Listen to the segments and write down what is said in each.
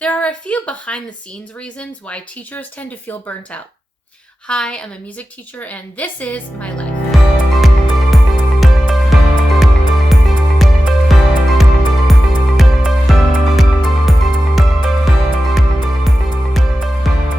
There are a few behind the scenes reasons why teachers tend to feel burnt out. Hi, I'm a music teacher and this is my life.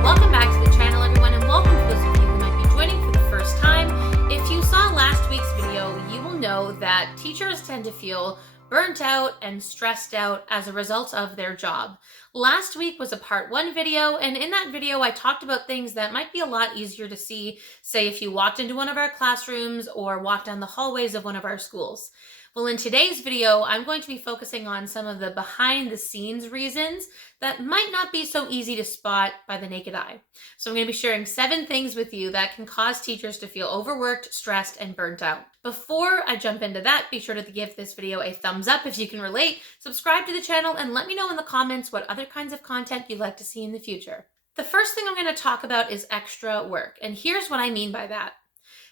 Welcome back to the channel, everyone, and welcome to those of you who might be joining for the first time. If you saw last week's video, you will know that teachers tend to feel burnt out and stressed out as a result of their job. Last week was a part 1 video, and in that video I talked about things that might be a lot easier to see, say if you walked into one of our classrooms or walked down the hallways of one of our schools. Well, in today's video, I'm going to be focusing on some of the behind the scenes reasons that might not be so easy to spot by the naked eye. So I'm going to be sharing 7 things with you that can cause teachers to feel overworked, stressed, and burnt out. Before I jump into that, be sure to give this video a thumbs up if you can relate, subscribe to the channel, and let me know in the comments what other kinds of content you'd like to see in the future. The first thing I'm going to talk about is extra work, and here's what I mean by that.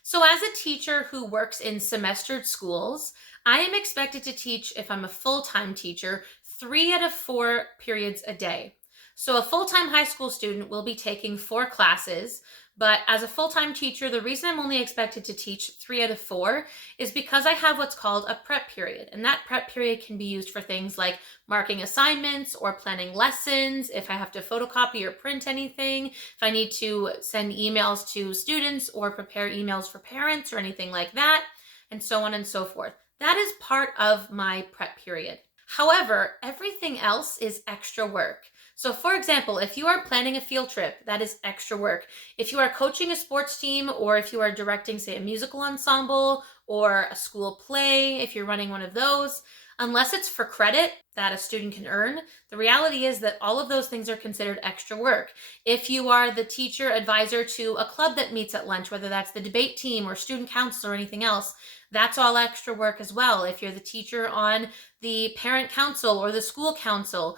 So as a teacher who works in semestered schools, I am expected to teach, if I'm a full-time teacher, 3 out of 4 periods a day. So a full-time high school student will be taking 4 classes, but as a full-time teacher, the reason I'm only expected to teach 3 out of 4 is because I have what's called a prep period. And that prep period can be used for things like marking assignments or planning lessons, if I have to photocopy or print anything, if I need to send emails to students or prepare emails for parents or anything like that, and so on and so forth. That is part of my prep period. However, everything else is extra work. So for example, if you are planning a field trip, that is extra work. If you are coaching a sports team, or if you are directing, say, a musical ensemble or a school play, if you're running one of those, unless it's for credit that a student can earn, the reality is that all of those things are considered extra work. If you are the teacher advisor to a club that meets at lunch, whether that's the debate team or student council or anything else, that's all extra work as well. If you're the teacher on the parent council or the school council,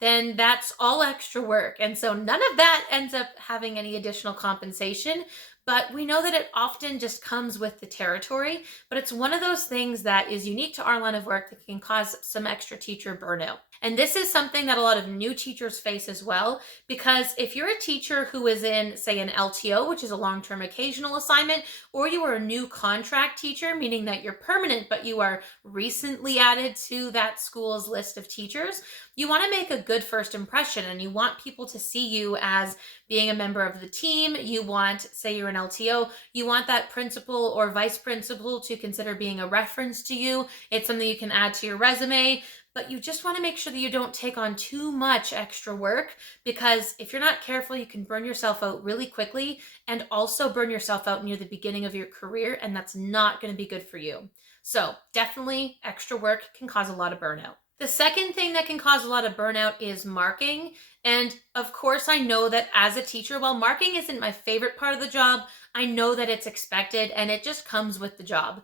then that's all extra work. And so none of that ends up having any additional compensation, but we know that it often just comes with the territory. But it's one of those things that is unique to our line of work that can cause some extra teacher burnout. And this is something that a lot of new teachers face as well, because if you're a teacher who is in, say, an LTO, which is a long-term occasional assignment, or you are a new contract teacher, meaning that you're permanent, but you are recently added to that school's list of teachers, you want to make a good first impression and you want people to see you as being a member of the team. You want, say you're an LTO, you want that principal or vice principal to consider being a reference to you. It's something you can add to your resume, but you just want to make sure that you don't take on too much extra work, because if you're not careful, you can burn yourself out really quickly and also burn yourself out near the beginning of your career, and that's not going to be good for you. So definitely extra work can cause a lot of burnout. The second thing that can cause a lot of burnout is marking. And of course, I know that as a teacher, while marking isn't my favorite part of the job, I know that it's expected and it just comes with the job.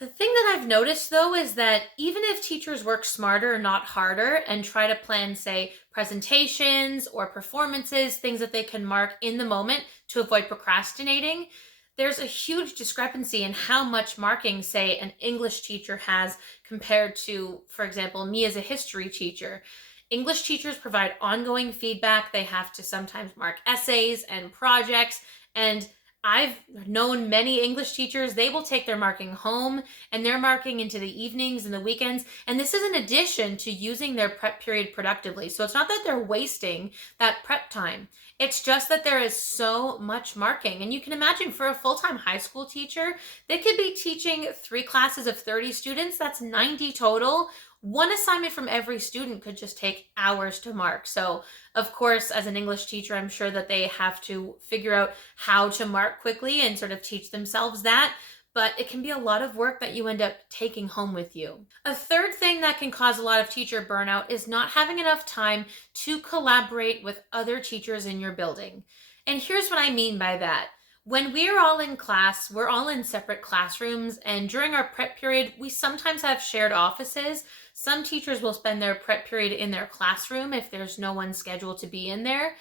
The thing that I've noticed, though, is that even if teachers work smarter, not harder, and try to plan, say, presentations or performances, things that they can mark in the moment to avoid procrastinating, there's a huge discrepancy in how much marking, say, an English teacher has compared to, for example, me as a history teacher. English teachers provide ongoing feedback. They have to sometimes mark essays and projects, and I've known many English teachers, they will take their marking home and they're marking into the evenings and the weekends. And this is in addition to using their prep period productively. So it's not that they're wasting that prep time. It's just that there is so much marking. And you can imagine for a full-time high school teacher, they could be teaching 3 classes of 30 students. That's 90 total. One assignment from every student could just take hours to mark. So of course, as an English teacher, I'm sure that they have to figure out how to mark quickly and sort of teach themselves that. But it can be a lot of work that you end up taking home with you. A third thing that can cause a lot of teacher burnout is not having enough time to collaborate with other teachers in your building. And here's what I mean by that. When we're all in class, we're all in separate classrooms, and during our prep period, we sometimes have shared offices. Some teachers will spend their prep period in their classroom if there's no one scheduled to be in there.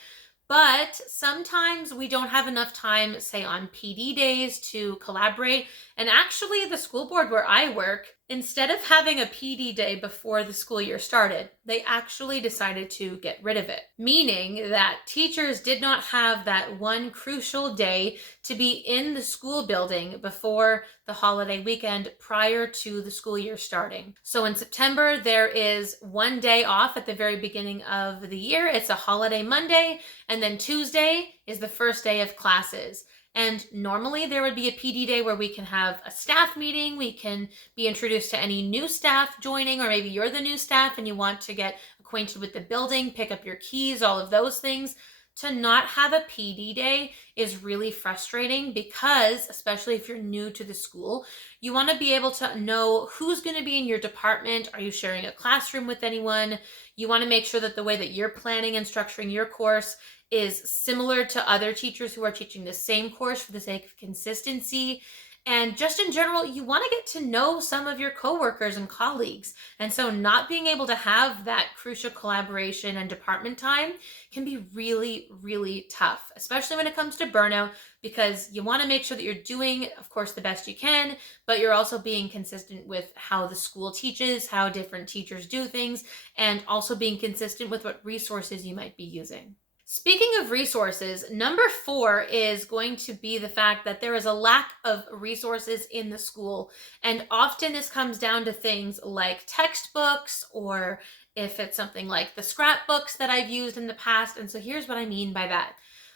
But sometimes we don't have enough time, say on PD days, to collaborate. And actually the school board where I work, Instead of having a PD day before the school year started, they actually decided to get rid of it, meaning that teachers did not have that one crucial day to be in the school building before the holiday weekend prior to the school year starting. So in September, there is one day off at the very beginning of the year. It's a holiday Monday, and then Tuesday is the first day of classes. And normally there would be a PD day where we can have a staff meeting, we can be introduced to any new staff joining, or maybe you're the new staff and you want to get acquainted with the building, pick up your keys, all of those things. To not have a PD day is really frustrating because, especially if you're new to the school, you want to be able to know who's going to be in your department. Are you sharing a classroom with anyone? You want to make sure that the way that you're planning and structuring your course is similar to other teachers who are teaching the same course for the sake of consistency. And just in general, you want to get to know some of your coworkers and colleagues. And so not being able to have that crucial collaboration and department time can be really, really tough, especially when it comes to burnout, because you want to make sure that you're doing, of course, the best you can, but you're also being consistent with how the school teaches, how different teachers do things, and also being consistent with what resources you might be using. Speaking of resources, number 4 is going to be the fact that there is a lack of resources in the school. And often this comes down to things like textbooks, or if it's something like the scrapbooks that I've used in the past. And so here's what I mean by that.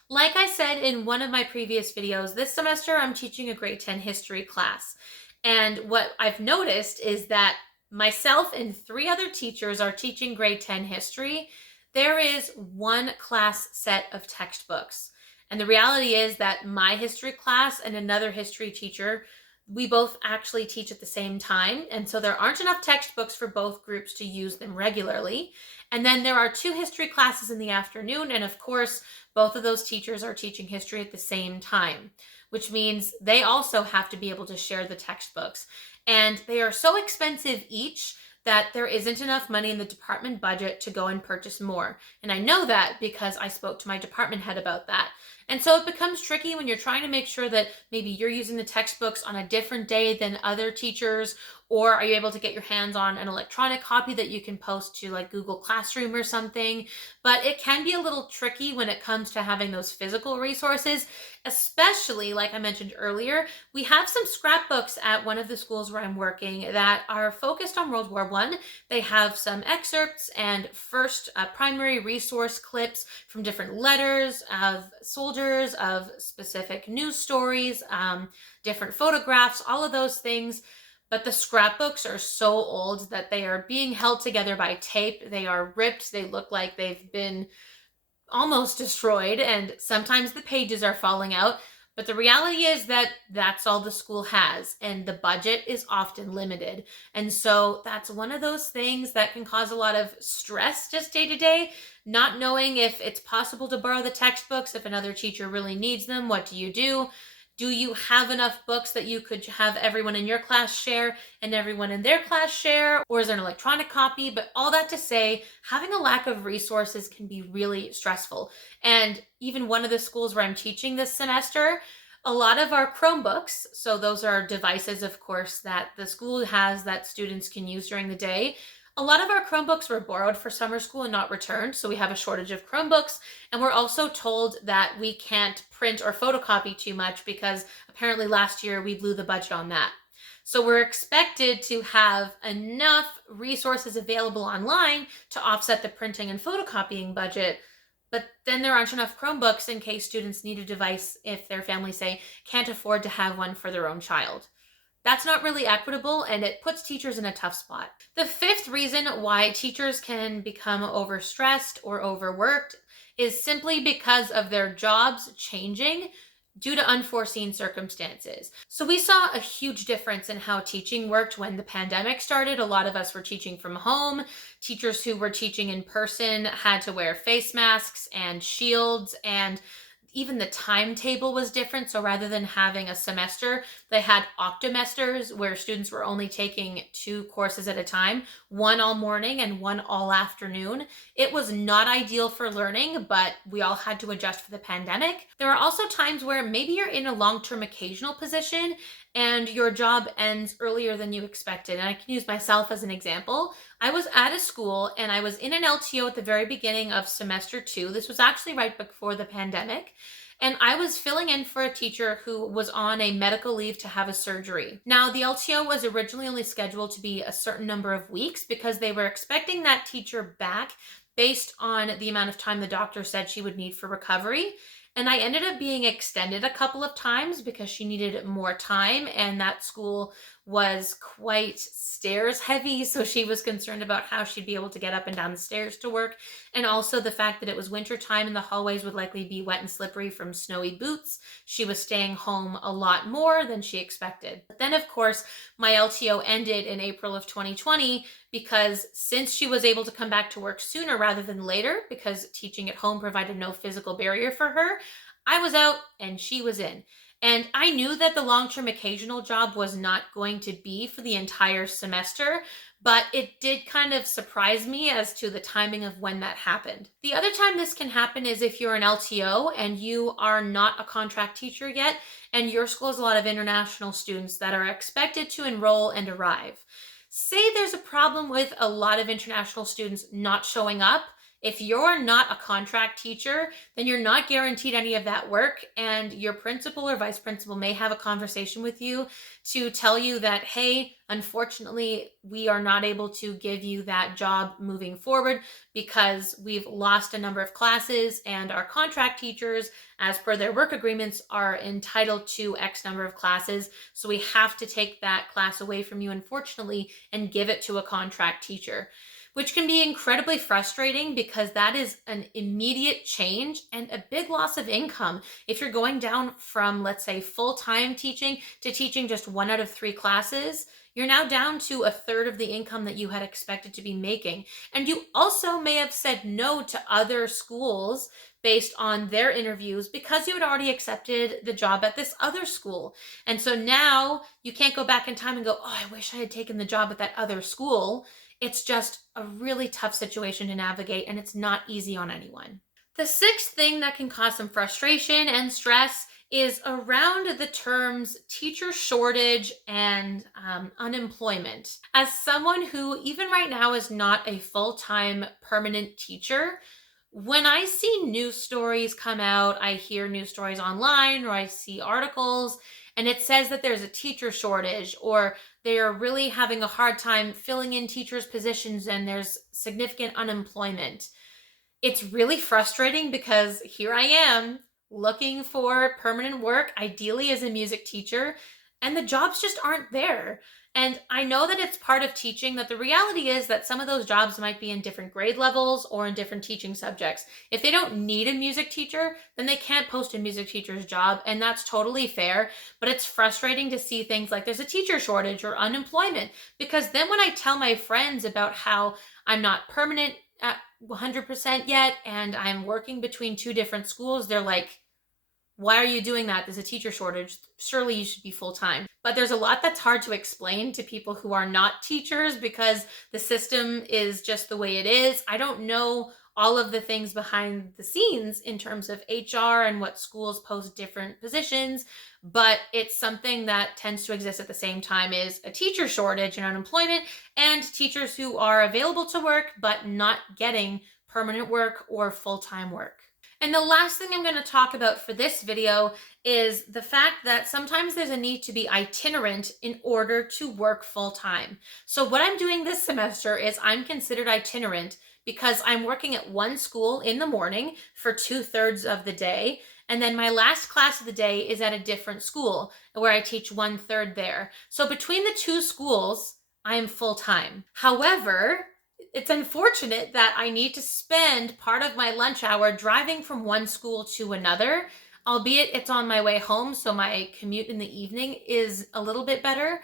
Like I said in one of my previous videos, this semester I'm teaching a grade 10 history class. And what I've noticed is that myself and 3 other teachers are teaching grade 10 history. There is one class set of textbooks. And the reality is that my history class and another history teacher, we both actually teach at the same time. And so there aren't enough textbooks for both groups to use them regularly. And then there are 2 history classes in the afternoon. And of course, both of those teachers are teaching history at the same time, which means they also have to be able to share the textbooks. And they are so expensive each that there isn't enough money in the department budget to go and purchase more. And I know that because I spoke to my department head about that. And so it becomes tricky when you're trying to make sure that maybe you're using the textbooks on a different day than other teachers, or are you able to get your hands on an electronic copy that you can post to like Google Classroom or something. But it can be a little tricky when it comes to having those physical resources, especially like I mentioned earlier, we have some scrapbooks at one of the schools where I'm working that are focused on World War I. They have some excerpts and first primary resource clips from different letters of soldiers, of specific news stories, different photographs, all of those things. But the scrapbooks are so old that they are being held together by tape. They are ripped. They look like they've been almost destroyed, and sometimes the pages are falling out. But the reality is that that's all the school has, and the budget is often limited. And so that's one of those things that can cause a lot of stress just day to day, not knowing if it's possible to borrow the textbooks, if another teacher really needs them. What do you do? Do you have enough books that you could have everyone in your class share and everyone in their class share? Or is there an electronic copy? But all that to say, having a lack of resources can be really stressful. And even one of the schools where I'm teaching this semester, a lot of our Chromebooks, so those are devices, of course, that the school has that students can use during the day. A lot of our Chromebooks were borrowed for summer school and not returned, so we have a shortage of Chromebooks. And we're also told that we can't print or photocopy too much because apparently last year we blew the budget on that. So we're expected to have enough resources available online to offset the printing and photocopying budget, but then there aren't enough Chromebooks in case students need a device if their family, say, can't afford to have one for their own child. That's not really equitable, and it puts teachers in a tough spot. The 5th reason why teachers can become overstressed or overworked is simply because of their jobs changing due to unforeseen circumstances. So we saw a huge difference in how teaching worked when the pandemic started. A lot of us were teaching from home. Teachers who were teaching in person had to wear face masks and shields, and even the timetable was different. So rather than having a semester They had octomesters where students were only taking 2 courses at a time, one all morning and one all afternoon. It was not ideal for learning, but we all had to adjust for the pandemic. There are also times where maybe you're in a long-term occasional position and your job ends earlier than you expected. And I can use myself as an example. I was at a school and I was in an LTO at the very beginning of semester 2. This was actually right before the pandemic. And I was filling in for a teacher who was on a medical leave to have a surgery. Now, the LTO was originally only scheduled to be a certain number of weeks because they were expecting that teacher back based on the amount of time the doctor said she would need for recovery. And I ended up being extended a couple of times because she needed more time, and that school was quite stairs heavy, so she was concerned about how she'd be able to get up and down the stairs to work, and also the fact that it was winter time and the hallways would likely be wet and slippery from snowy boots. She was staying home a lot more than she expected. But then, of course, my LTO ended in April of 2020 because since she was able to come back to work sooner rather than later, because teaching at home provided no physical barrier for her, I was out and she was in. And I knew that the long-term occasional job was not going to be for the entire semester, but it did kind of surprise me as to the timing of when that happened. The other time this can happen is if you're an LTO and you are not a contract teacher yet, and your school has a lot of international students that are expected to enroll and arrive. Say there's a problem with a lot of international students not showing up. If you're not a contract teacher, then you're not guaranteed any of that work, and your principal or vice principal may have a conversation with you to tell you that, hey, unfortunately, we are not able to give you that job moving forward because we've lost a number of classes, and our contract teachers, as per their work agreements, are entitled to X number of classes. So we have to take that class away from you, unfortunately, and give it to a contract teacher, which can be incredibly frustrating because that is an immediate change and a big loss of income. If you're going down from, let's say, full-time teaching to teaching just 1 out of 3 classes, you're now down to a third of the income that you had expected to be making. And you also may have said no to other schools based on their interviews because you had already accepted the job at this other school. And so now you can't go back in time and go, oh, I wish I had taken the job at that other school. It's just a really tough situation to navigate, and it's not easy on anyone. The 6th thing that can cause some frustration and stress is around the terms teacher shortage and unemployment. As someone who even right now is not a full-time permanent teacher, when I see news stories come out, I hear news stories online, or I see articles, and it says that there's a teacher shortage, or they are really having a hard time filling in teachers' positions and there's significant unemployment. It's really frustrating because here I am looking for permanent work, ideally as a music teacher, and the jobs just aren't there. And I know that it's part of teaching, that the reality is that some of those jobs might be in different grade levels or in different teaching subjects. If they don't need a music teacher, then they can't post a music teacher's job, and that's totally fair. But it's frustrating to see things like there's a teacher shortage or unemployment, because then when I tell my friends about how I'm not permanent at 100% yet and I'm working between 2 different schools, they're like, why are you doing that? There's a teacher shortage. Surely you should be full-time. But there's a lot that's hard to explain to people who are not teachers because the system is just the way it is. I don't know all of the things behind the scenes in terms of HR and what schools post different positions, but it's something that tends to exist at the same time is a teacher shortage and unemployment, and teachers who are available to work but not getting permanent work or full-time work. And the last thing I'm going to talk about for this video is the fact that sometimes there's a need to be itinerant in order to work full-time. So what I'm doing this semester is I'm considered itinerant because I'm working at one school in the morning for 2/3 of the day. And then my last class of the day is at a different school where I teach 1/3 there. So between the 2 schools, I am full-time. However, it's unfortunate that I need to spend part of my lunch hour driving from one school to another, albeit it's on my way home, so my commute in the evening is a little bit better.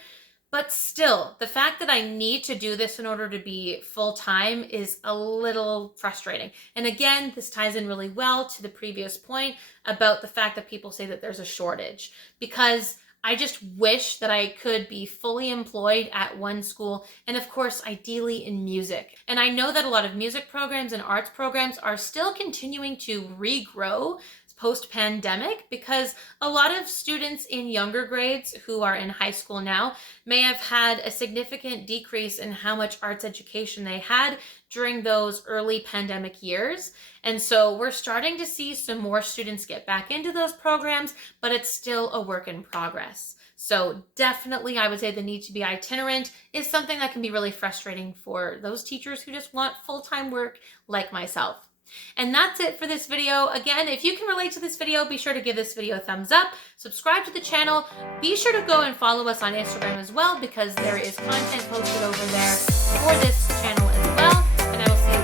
But still, the fact that I need to do this in order to be full-time is a little frustrating. And again, this ties in really well to the previous point about the fact that people say that there's a shortage, because I just wish that I could be fully employed at one school, and of course, ideally in music. And I know that a lot of music programs and arts programs are still continuing to regrow post-pandemic, because a lot of students in younger grades who are in high school now may have had a significant decrease in how much arts education they had during those early pandemic years. And so we're starting to see some more students get back into those programs, but it's still a work in progress. So definitely, I would say the need to be itinerant is something that can be really frustrating for those teachers who just want full-time work like myself. And that's it for this video. Again, if you can relate to this video, be sure to give this video a thumbs up, subscribe to the channel, be sure to go and follow us on Instagram as well, because there is content posted over there for this channel as well. And I will see you